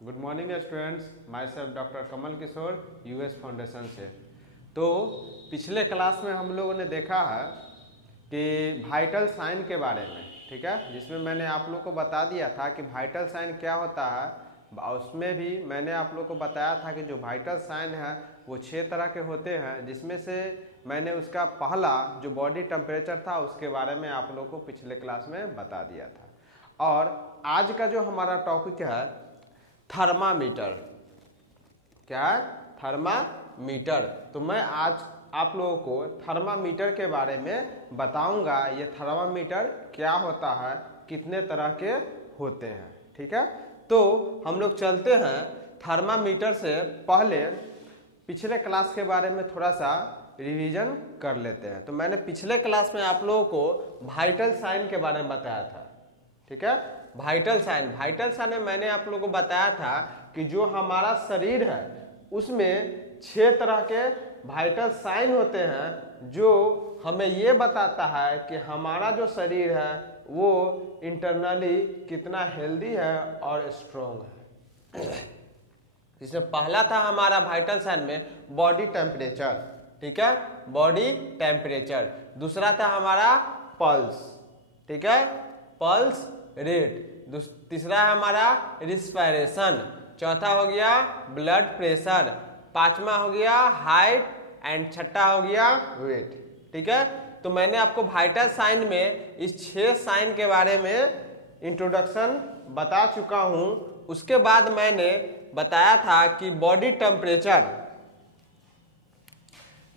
Good morning students, myself doctor Kamal Kishore US foundation से। तो पिछले क्लास में हम लोगों ने देखा है कि वाइटल साइन के बारे में, ठीक है, जिसमें मैंने आप लोग को बता दिया था कि वाइटल साइन क्या होता है। उसमें भी मैंने आप लोग को बताया था कि जो वाइटल साइन है वो 6 तरह के होते हैं, जिसमें से मैंने उसका पहला जो बॉडी टेम्परेचर था उसके बारे में आप लोग को पिछले क्लास में बता दिया था। और आज का जो हमारा टॉपिक है थर्मामीटर। क्या है? थर्मामीटर। तो मैं आज आप लोगों को थर्मामीटर के बारे में बताऊंगा। ये थर्मामीटर क्या होता है, कितने तरह के होते हैं, ठीक है। तो हम लोग चलते हैं थर्मामीटर से पहले पिछले क्लास के बारे में थोड़ा सा रिवीजन कर लेते हैं। तो मैंने पिछले क्लास में आप लोगों को वाइटल साइन के बारे में बताया था, ठीक है। वाइटल साइन में मैंने आप लोगों को बताया था कि जो हमारा शरीर है उसमें 6 तरह के वाइटल साइन होते हैं, जो हमें ये बताता है कि हमारा जो शरीर है वो इंटरनली कितना हेल्दी है और स्ट्रॉन्ग है। इसमें पहला था हमारा वाइटल साइन में बॉडी टेम्परेचर, ठीक है, बॉडी टेम्परेचर। दूसरा था हमारा पल्स, ठीक है, पल्स रेट। तीसरा है हमारा रिस्पायरेशन। चौथा हो गया ब्लड प्रेशर। पांचवा हो गया हाइट एंड छठा हो गया वेट, ठीक है। तो मैंने आपको वाइटल साइन में इस 6 साइन के बारे में इंट्रोडक्शन बता चुका हूं। उसके बाद मैंने बताया था कि बॉडी टेम्परेचर,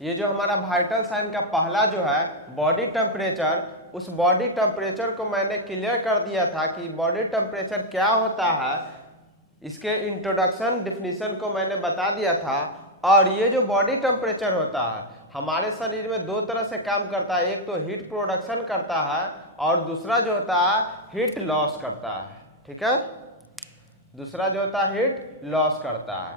ये जो हमारा वाइटल साइन का पहला जो है बॉडी टेम्परेचर, उस बॉडी टेम्परेचर को मैंने क्लियर कर दिया था कि बॉडी टेम्परेचर क्या होता है। इसके इंट्रोडक्शन डिफिनीशन को मैंने बता दिया था। और ये जो बॉडी टेम्परेचर होता है हमारे शरीर में 2 तरह से काम करता है। एक तो हीट प्रोडक्शन करता है और दूसरा जो होता है हीट लॉस करता है, ठीक है। दूसरा जो होता है हीट लॉस करता है,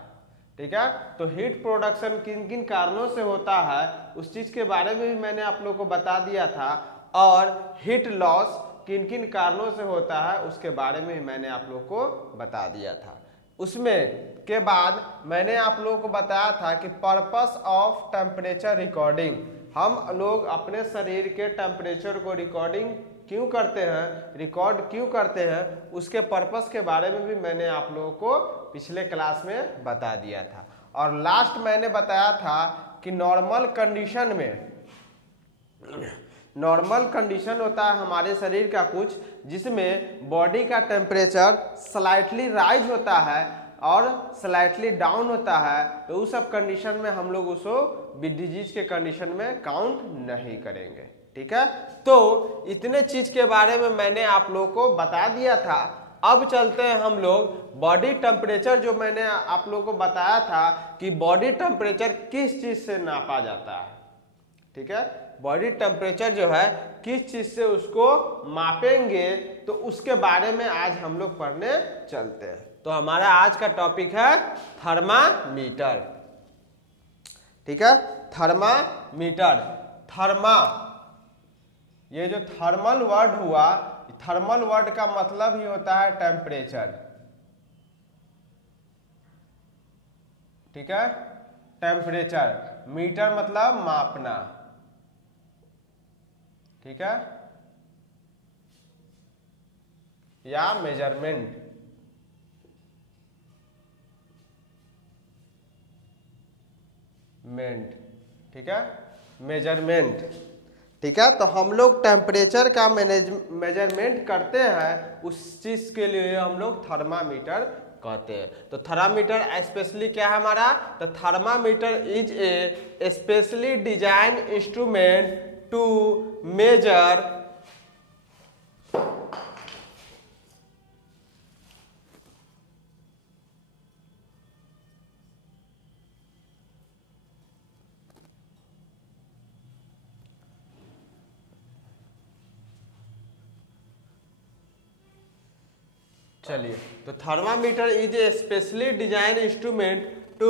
ठीक है। तो हीट प्रोडक्शन किन किन कारणों से होता है उस चीज के बारे में भी मैंने आप लोगों को बता दिया था। और हीट लॉस किन किन कारणों से होता है उसके बारे में भी मैंने आप लोगों को बता दिया था। उसमें के बाद मैंने आप लोगों को बताया था कि पर्पस ऑफ टेम्परेचर रिकॉर्डिंग, हम लोग अपने शरीर के टेम्परेचर को रिकॉर्डिंग क्यों करते हैं, रिकॉर्ड क्यों करते हैं, उसके पर्पस के बारे में भी मैंने आप लोगों को पिछले क्लास में बता दिया था। और लास्ट मैंने बताया था कि नॉर्मल कंडीशन में, नॉर्मल कंडीशन होता है हमारे शरीर का कुछ, जिसमें बॉडी का टेम्परेचर स्लाइटली राइज होता है और स्लाइटली डाउन होता है। तो उस सब कंडीशन में हम लोग उसको डिजीज के कंडीशन में काउंट नहीं करेंगे, ठीक है। तो इतने चीज के बारे में मैंने आप लोगों को बता दिया था। अब चलते हैं हम लोग बॉडी टेम्परेचर, जो मैंने आप लोगों को बताया था कि बॉडी टेम्परेचर किस चीज से नापा जाता है, ठीक है। बॉडी टेम्परेचर जो है किस चीज से उसको मापेंगे, तो उसके बारे में आज हम लोग पढ़ने चलते हैं। तो हमारा आज का टॉपिक है थर्मामीटर, ठीक है। थर्मामीटर, थर्मा, ये जो थर्मल वर्ड हुआ, थर्मल वर्ड का मतलब ही होता है टेम्परेचर, ठीक है। टेम्परेचर, मीटर मतलब मापना, ठीक है, या मेजरमेंट, ठीक है, मेजरमेंट, ठीक है। तो हम लोग टेम्परेचर का मेजरमेंट करते हैं, उस चीज के लिए हम लोग थर्मामीटर कहते हैं। तो थर्मामीटर स्पेशली क्या है हमारा, तो thermometer is a specially design instrument to measure चलिए, तो thermometer is a specially design instrument to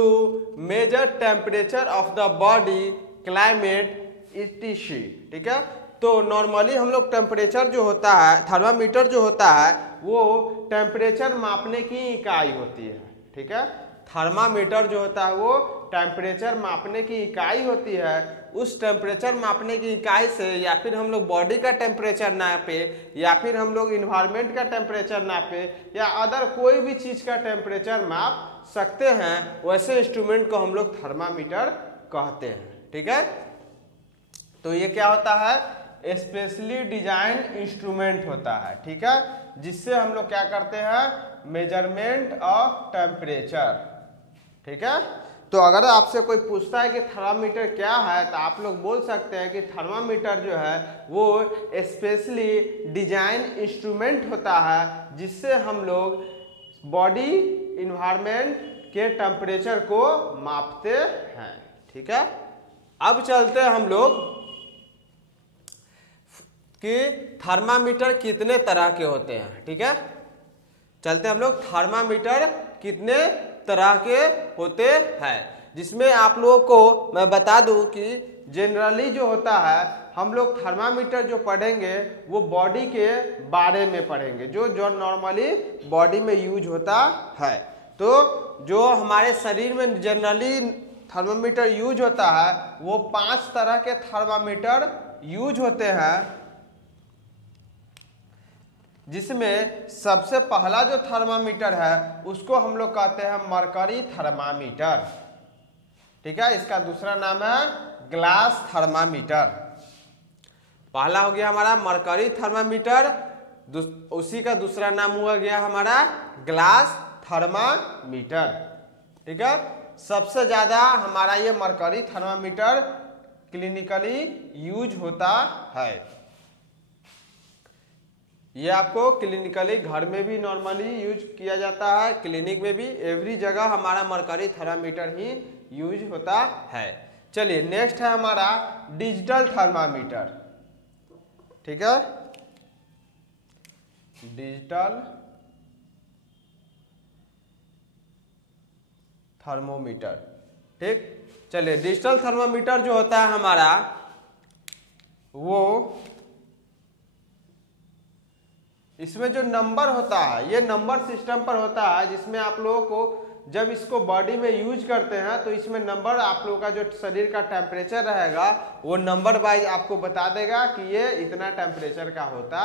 measure temperature of the body, climate, etc, ठीक है। तो नॉर्मली हम लोग टेम्परेचर जो होता है, थर्मामीटर जो होता है वो टेम्परेचर मापने की इकाई होती है। ठीक है, थर्मामीटर जो होता है वो टेम्परेचर मापने की इकाई होती है। उस टेम्परेचर मापने की इकाई से या फिर हम लोग बॉडी का टेम्परेचर नापे या फिर हम लोग इन्वायरमेंट का टेम्परेचर नापे या अदर कोई भी चीज का टेम्परेचर माप सकते हैं, वैसे इंस्ट्रूमेंट को हम लोग थर्मामीटर कहते हैं। ठीक है, तो ये क्या होता है, स्पेशली डिजाइन इंस्ट्रूमेंट होता है। ठीक है, जिससे हम लोग क्या करते हैं, मेजरमेंट ऑफ टेम्परेचर। ठीक है, तो अगर आपसे कोई पूछता है कि थर्मामीटर क्या है, तो आप लोग बोल सकते हैं कि थर्मामीटर जो है वो स्पेशली डिजाइन इंस्ट्रूमेंट होता है, जिससे हम लोग बॉडी इन्वायरमेंट के टेम्परेचर को मापते हैं। ठीक है, अब चलते हैं हम लोग कि थर्मामीटर कितने तरह के होते हैं। ठीक है, चलते हम लोग थर्मामीटर कितने तरह के होते हैं, जिसमें आप लोगों को मैं बता दूं कि जनरली जो होता है हम लोग थर्मामीटर जो पढ़ेंगे वो बॉडी के बारे में पढ़ेंगे, जो नॉर्मली बॉडी में यूज होता है। तो जो हमारे शरीर में जनरली थर्मामीटर यूज होता है वो 5 तरह के थर्मामीटर यूज होते हैं, जिसमें सबसे पहला जो थर्मामीटर है उसको हम लोग कहते हैं मरकरी थर्मामीटर। ठीक है, इसका दूसरा नाम है ग्लास थर्मामीटर। पहला हो गया हमारा मरकरी थर्मामीटर, उसी का दूसरा नाम हुआ गया हमारा ग्लास थर्मामीटर। ठीक है, सबसे ज्यादा हमारा ये मरकरी थर्मामीटर क्लिनिकली यूज होता है। ये आपको क्लिनिकली घर में भी नॉर्मली यूज किया जाता है, क्लिनिक में भी, एवरी जगह हमारा मरकरी थर्मामीटर ही यूज होता है। चलिए नेक्स्ट है हमारा डिजिटल थर्मामीटर। ठीक है, डिजिटल थर्मोमीटर। ठीक, चलिए डिजिटल थर्मामीटर जो होता है हमारा वो इसमें जो नंबर होता है ये नंबर सिस्टम पर होता है, जिसमें आप लोगों को जब इसको बॉडी में यूज करते हैं तो इसमें नंबर आप लोगों का जो शरीर का टेम्परेचर रहेगा वो नंबर वाइज आपको बता देगा कि ये इतना टेम्परेचर का होता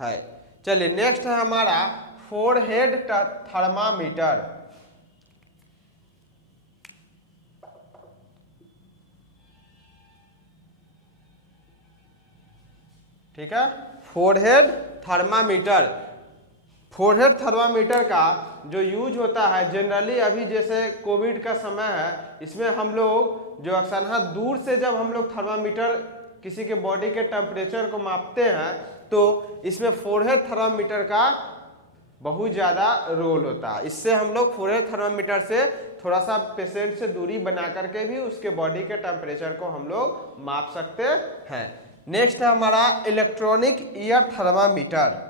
है। चलिए नेक्स्ट है हमारा फोरहेड थर्मामीटर। ठीक है, फोरहेड थर्मामीटर। फोरहेड थर्मामीटर का जो यूज होता है जनरली अभी जैसे कोविड का समय है, इसमें हम लोग जो अक्सर दूर से जब हम लोग थर्मामीटर किसी के बॉडी के टेम्परेचर को मापते हैं तो इसमें फोरहेड थर्मामीटर का बहुत ज़्यादा रोल होता है। इससे हम लोग फोरहेड थर्मामीटर से थोड़ा सा पेशेंट से दूरी बना करके भी उसके बॉडी के टेम्परेचर को हम लोग माप सकते हैं। नेक्स्ट है हमारा इलेक्ट्रॉनिक ईयर थर्मामीटर।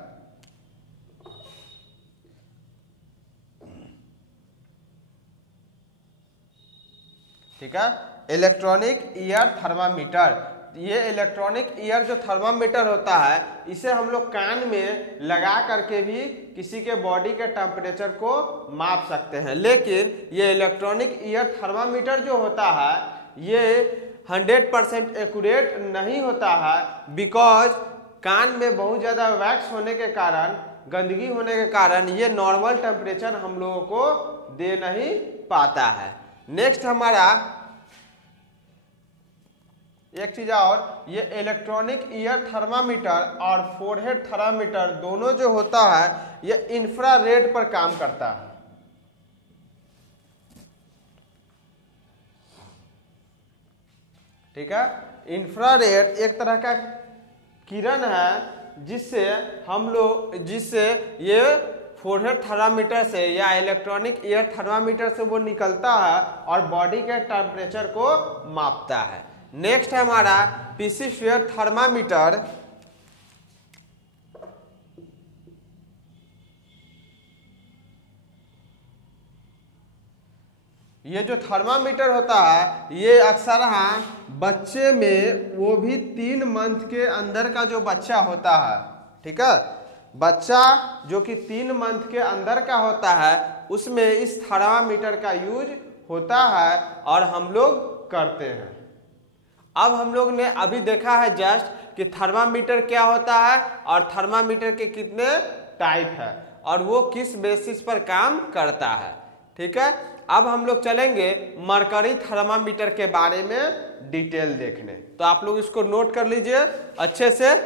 ठीक है, इलेक्ट्रॉनिक ईयर थर्मामीटर। ये इलेक्ट्रॉनिक ईयर जो थर्मामीटर होता है इसे हम लोग कान में लगा करके भी किसी के बॉडी के टेम्परेचर को माप सकते हैं, लेकिन ये इलेक्ट्रॉनिक ईयर थर्मामीटर जो होता है ये 100% एक्यूरेट नहीं होता है, बिकॉज कान में बहुत ज़्यादा वैक्स होने के कारण, गंदगी होने के कारण ये नॉर्मल टेम्परेचर हम लोगों को दे नहीं पाता है। नेक्स्ट हमारा एक चीज और, ये इलेक्ट्रॉनिक ईयर थर्मामीटर और फोरहेड थर्मामीटर दोनों जो होता है ये इंफ्रारेड पर काम करता है। ठीक है, इंफ्रारेड एक तरह का किरण है जिससे ये फोरहेड थर्मामीटर से या इलेक्ट्रॉनिक ईयर थर्मामीटर से वो निकलता है और बॉडी के टेम्परेचर को मापता है। नेक्स्ट है हमारा पीसीफियर थर्मामीटर। ये जो थर्मामीटर होता है ये अक्सर बच्चे में, वो भी 3 मंथ के अंदर का जो बच्चा होता है, ठीक है, बच्चा जो कि 3 मंथ के अंदर का होता है उसमें इस थर्मामीटर का यूज होता है और हम लोग करते हैं। अब हम लोग ने अभी देखा है जस्ट कि थर्मामीटर क्या होता है और थर्मामीटर के कितने टाइप है और वो किस बेसिस पर काम करता है। ठीक है, अब हम लोग चलेंगे मरकरी थर्मामीटर के बारे में डिटेल देखने। तो आप लोग इसको नोट कर लीजिए अच्छे से।